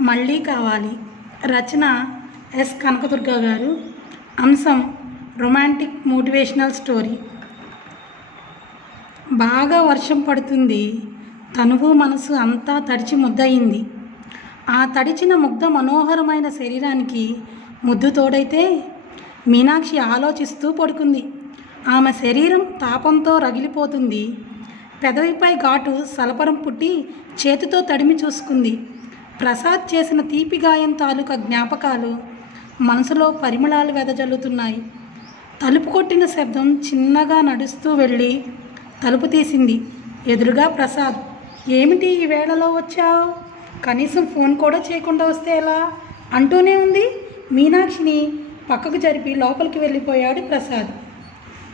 మళ్ళీ కావాలి. రచన ఎస్. కనకదుర్గ గారు. అంశం రొమాంటిక్ మోటివేషనల్ స్టోరీ. బాగా వర్షం పడుతుంది. తనువు మనసు అంతా తడిచి ముద్దయింది. ఆ తడిచిన ముగ్ధ మనోహరమైన శరీరానికి ముద్దు తోడైతే మీనాక్షి ఆలోచిస్తూ పడుకుంది. ఆమె శరీరం తాపంతో రగిలిపోతుంది. పెదవిపై ఘాటు సలపరం పుట్టి చేతితో తడిమి చూసుకుంది. ప్రసాద్ చేసిన తీపి గాయం తాలూకా జ్ఞాపకాలు మనసులో పరిమళాలు వెదజల్లుతున్నాయి. తలుపు కొట్టిన శబ్దం చిన్నగా నడుస్తూ వెళ్ళి తలుపు తీసింది. ఎదురుగా ప్రసాద్ ఏమిటి ఈ వేళలో వచ్చావు? కనీసం ఫోన్ కూడా చేయకుండా వస్తే ఎలా? అంటూనే ఉంది మీనాక్షిని. పక్కకు జరిపి లోపలికి వెళ్ళిపోయాడు ప్రసాద్.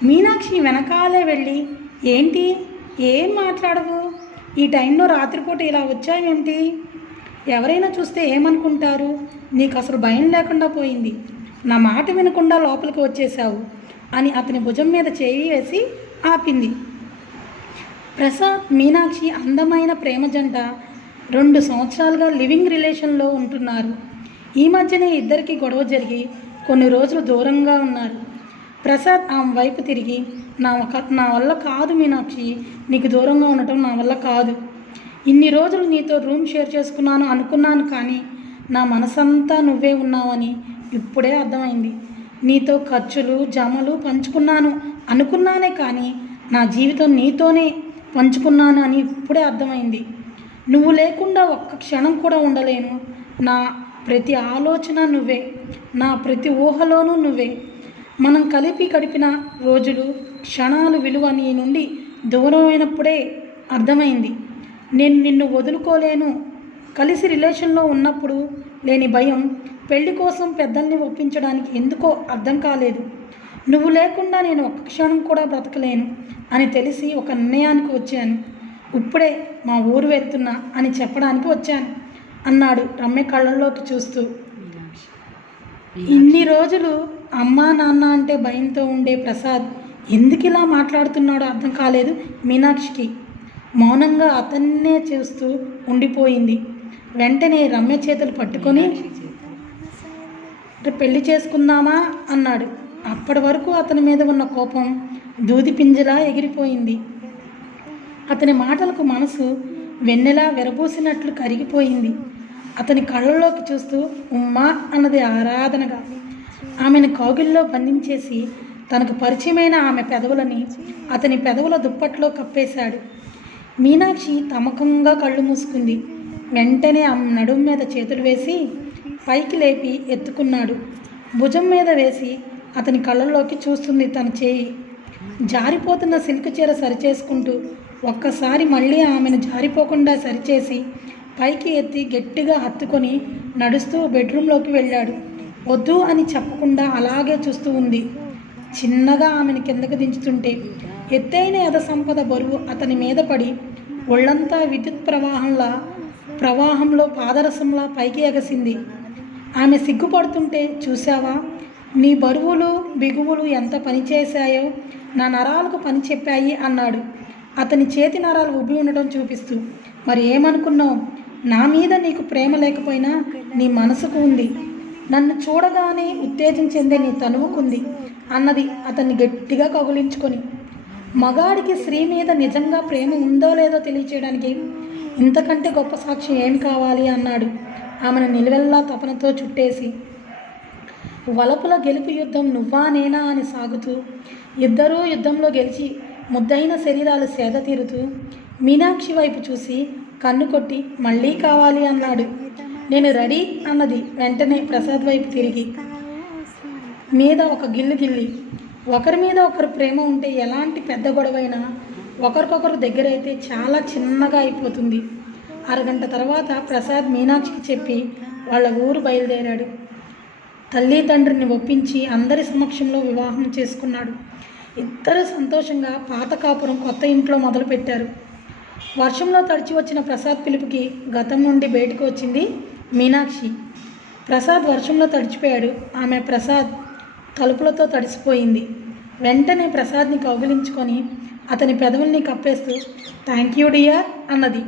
మీనాక్షి వెనకాలే వెళ్ళి ఏంటి? ఏం మాట్లాడవు? ఈ టైంలో రాత్రిపూట ఇలా వచ్చావేంటి? ఎవరైనా చూస్తే ఏమనుకుంటారు? నీకు అసలు భయం లేకుండా పోయింది. నా మాట వినకుండా లోపలికి వచ్చేసావు అని అతని భుజం మీద చేయి వేసి ఆపింది. ప్రసాద్ మీనాక్షి అందమైన ప్రేమ జంట రెండు సంవత్సరాలుగా లివింగ్ రిలేషన్లో ఉంటున్నారు. ఈ మధ్యనే ఇద్దరికి గొడవ జరిగి కొన్ని రోజులు దూరంగా ఉన్నారు. ప్రసాద్ ఆమె వైపు తిరిగి నా ఒక నా వల్ల కాదు మీనాక్షి నీకు దూరంగా ఉండటం నా వల్ల కాదు. ఇన్ని రోజులు నీతో రూమ్ షేర్ చేసుకున్నాను అనుకున్నాను కానీ నా మనసంతా నువ్వే ఉన్నావని ఇప్పుడే అర్థమైంది. నీతో ఖర్చులు జమలు పంచుకున్నాను అనుకున్నానే కానీ నా జీవితం నీతోనే పంచుకున్నాను అని ఇప్పుడే అర్థమైంది. నువ్వు లేకుండా ఒక్క క్షణం కూడా ఉండలేను. నా ప్రతి ఆలోచన నువ్వే. నా ప్రతి ఊహలోనూ నువ్వే. మనం కలిపి గడిపిన రోజులు క్షణాలు విలువ నీ నుండి దూరమైనప్పుడే అర్థమైంది. నేను నిన్ను వదులుకోలేను. కలిసి రిలేషన్లో ఉన్నప్పుడు లేని భయం పెళ్ళి కోసం పెద్దల్ని ఒప్పించడానికి ఎందుకో అర్థం కాలేదు. నువ్వు లేకుండా నేను ఒక్క క్షణం కూడా బ్రతకలేను అని తెలిసి ఒక నిర్ణయానికి వచ్చాను. ఇప్పుడే మా ఊరు వెళ్తున్నా అని చెప్పడానికి వచ్చాను అన్నాడు రమ్య కళ్ళల్లోకి చూస్తూ. ఇన్ని రోజులు అమ్మా నాన్న అంటే భయంతో ఉండే ప్రసాద్ ఎందుకు ఇలా మాట్లాడుతున్నాడో అర్థం కాలేదు మీనాక్షికి. మౌనంగా అతన్నే చూస్తూ ఉండిపోయింది. వెంటనే రమ్య చేతులు పట్టుకొని పెళ్ళి చేసుకుందామా? అన్నాడు. అప్పటి వరకు అతని మీద ఉన్న కోపం దూది పింజలా ఎగిరిపోయింది. అతని మాటలకు మనసు వెన్నెలా విరబూసినట్లు కరిగిపోయింది. అతని కళ్ళలోకి చూస్తూ ఉమ్మా అన్నది ఆరాధనగా ఆమెను కౌగిల్లో బంధించేసి తనకు పరిచయమైన ఆమె పెదవులని అతని పెదవుల దుప్పట్లో కప్పేశాడు. మీనాక్షి తమకంగా కళ్ళు మూసుకుంది. వెంటనే ఆమె నడుం మీద చేతులు వేసి పైకి లేపి ఎత్తుకున్నాడు. భుజం మీద వేసి అతని కళ్ళల్లోకి చూస్తుంది తన చేయి. జారిపోతున్న సిల్క్ చీర సరిచేసుకుంటూ ఒక్కసారి మళ్ళీ ఆమెను జారిపోకుండా సరిచేసి పైకి ఎత్తి గట్టిగా హత్తుకొని నడుస్తూ బెడ్రూమ్లోకి వెళ్ళాడు. వద్దు అని చెప్పకుండా అలాగే చూస్తూ ఉంది. చిన్నగా ఆమెను కిందకు దించుతుంటే ఎత్తైన యథ సంపద బరువు అతని మీద పడి ఒళ్ళంతా విద్యుత్ ప్రవాహంలా ప్రవాహంలో పాదరసంలా పైకి ఎగసింది. ఆమె సిగ్గుపడుతుంటే చూసావా నీ బరువులు బిగువులు ఎంత పనిచేశాయో నా నరాలకు పని చెప్పాయి అన్నాడు. అతని చేతి నరాలు ఉబ్బి ఉండటం చూపిస్తూ మరి ఏమనుకున్నావు? నా మీద నీకు ప్రేమ లేకపోయినా నీ మనసుకు ఉంది. నన్ను చూడగానే ఉత్తేజం చెందే నీ తనువుకుంది. అన్నది అతన్ని గట్టిగా కగులించుకొని మగాడికి స్త్రీ మీద నిజంగా ప్రేమ ఉందో లేదో తెలియచేయడానికి ఇంతకంటే గొప్ప సాక్షి ఏం కావాలి? అన్నాడు. ఆమెను నిలువెల్లా తపనతో చుట్టేసి వలపుల గెలుపు యుద్ధం నువ్వా నేనా? అని సాగుతూ ఇద్దరూ యుద్ధంలో గెలిచి ముద్దైన శరీరాలు సేద తీరుతూ మీనాక్షి వైపు చూసి కన్ను కొట్టి మళ్ళీ కావాలి అన్నాడు. నేను రెడీ అన్నది వెంటనే ప్రసాద్ వైపు తిరిగి మీద ఒక గిల్లు గిల్లి ఒకరి మీద ఒకరు ప్రేమ ఉంటే ఎలాంటి పెద్ద గొడవైనా ఒకరికొకరు దగ్గరైతే చాలా చిన్నగా అయిపోతుంది. అరగంట తర్వాత ప్రసాద్ మీనాక్షికి చెప్పి వాళ్ళ ఊరు బయలుదేరాడు. తల్లి తండ్రిని ఒప్పించి అందరి సమక్షంలో వివాహం చేసుకున్నాడు. ఇద్దరు సంతోషంగా పాత కాపురం కొత్త ఇంట్లో మొదలుపెట్టారు. వర్షంలో తడిచి వచ్చిన ప్రసాద్ పిలుపుకి గతం నుండి బయటకు వచ్చింది మీనాక్షి. ప్రసాద్ వర్షంలో తడిచిపోయాడు. ఆమె ప్రసాద్ తలుపులతో తడిసిపోయింది. వెంటనే ప్రసాద్ని కౌగిలించుకొని అతని పెదవుల్ని కప్పేస్తూ థ్యాంక్ యూ డియర్ అన్నది.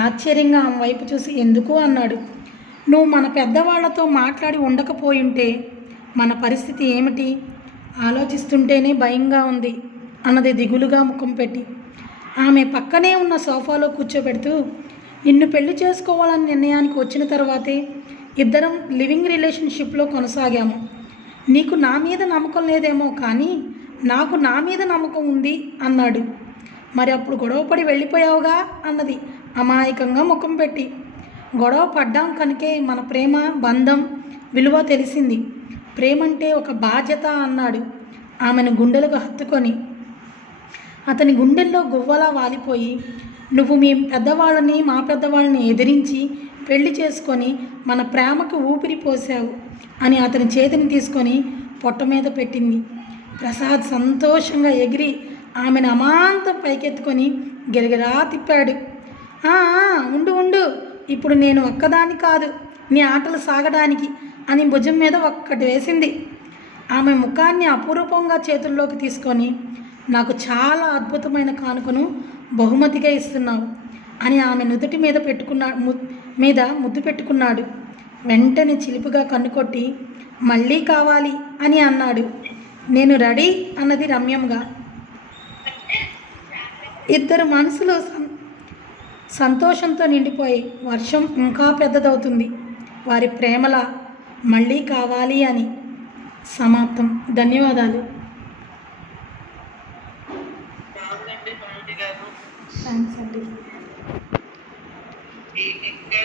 ఆశ్చర్యంగా ఆమె వైపు చూసి ఎందుకు? అన్నాడు. నువ్వు మన పెద్దవాళ్ళతో మాట్లాడి ఉండకపోయి ఉంటే మన పరిస్థితి ఏమిటి? ఆలోచిస్తుంటేనే భయంగా ఉంది అన్నది దిగులుగా ముఖం పెట్టి. ఆమె పక్కనే ఉన్న సోఫాలో కూర్చోబెడుతూ నిన్ను పెళ్ళి చేసుకోవాలని నిర్ణయానికి వచ్చిన తర్వాతే ఇద్దరం లివింగ్ రిలేషన్షిప్లో కొనసాగాము. నీకు నా మీద నమ్మకం లేదేమో కానీ నాకు నా మీద నమ్మకం ఉంది అన్నాడు. మరి అప్పుడు గొడవపడి వెళ్ళిపోయావుగా అన్నది. అమాయకంగా ముఖం పెట్టి. గొడవ పడ్డాం కనుకే మన ప్రేమ బంధం విలువ తెలిసింది. ప్రేమంటే ఒక బాధ్యత అన్నాడు ఆమెను గుండెలకు హత్తుకొని. అతని గుండెల్లో గువ్వలా వాలిపోయి నువ్వు మీ పెద్దవాళ్ళని మా పెద్దవాళ్ళని ఎదిరించి పెళ్ళి చేసుకొని మన ప్రేమకు ఊపిరి పోసావు అని అతని చేతిని తీసుకొని పొట్ట మీద పెట్టింది. ప్రసాద్ సంతోషంగా ఎగిరి ఆమెను అమాంతం పైకెత్తుకొని గిరగిరా తిప్పాడు. ఉండు ఉండు. ఇప్పుడు నేను ఒక్కదాన్ని కాదు. నీ ఆటలు సాగడానికి అని భుజం మీద ఒక్కటి వేసింది. ఆమె ముఖాన్ని అపురూపంగా చేతుల్లోకి తీసుకొని నాకు చాలా అద్భుతమైన కానుకను బహుమతిగా ఇస్తున్నావు అని ఆమె నుదుటి మీద పెట్టుకున్నా ము- మీద ముద్దు పెట్టుకున్నాడు. వెంటనే చిలిపిగా కన్నుకొట్టి మళ్ళీ కావాలి అని అన్నాడు. నేను రెడీ అన్నది రమ్యంగా. ఇద్దరు మనసులు సంతోషంతో నిండిపోయి వర్షం ఇంకా పెద్దదవుతుంది. వారి ప్రేమల మళ్ళీ కావాలి అని. సమాప్తం. ధన్యవాదాలు. థ్యాంక్స్ అండి. ఈ ఇంకా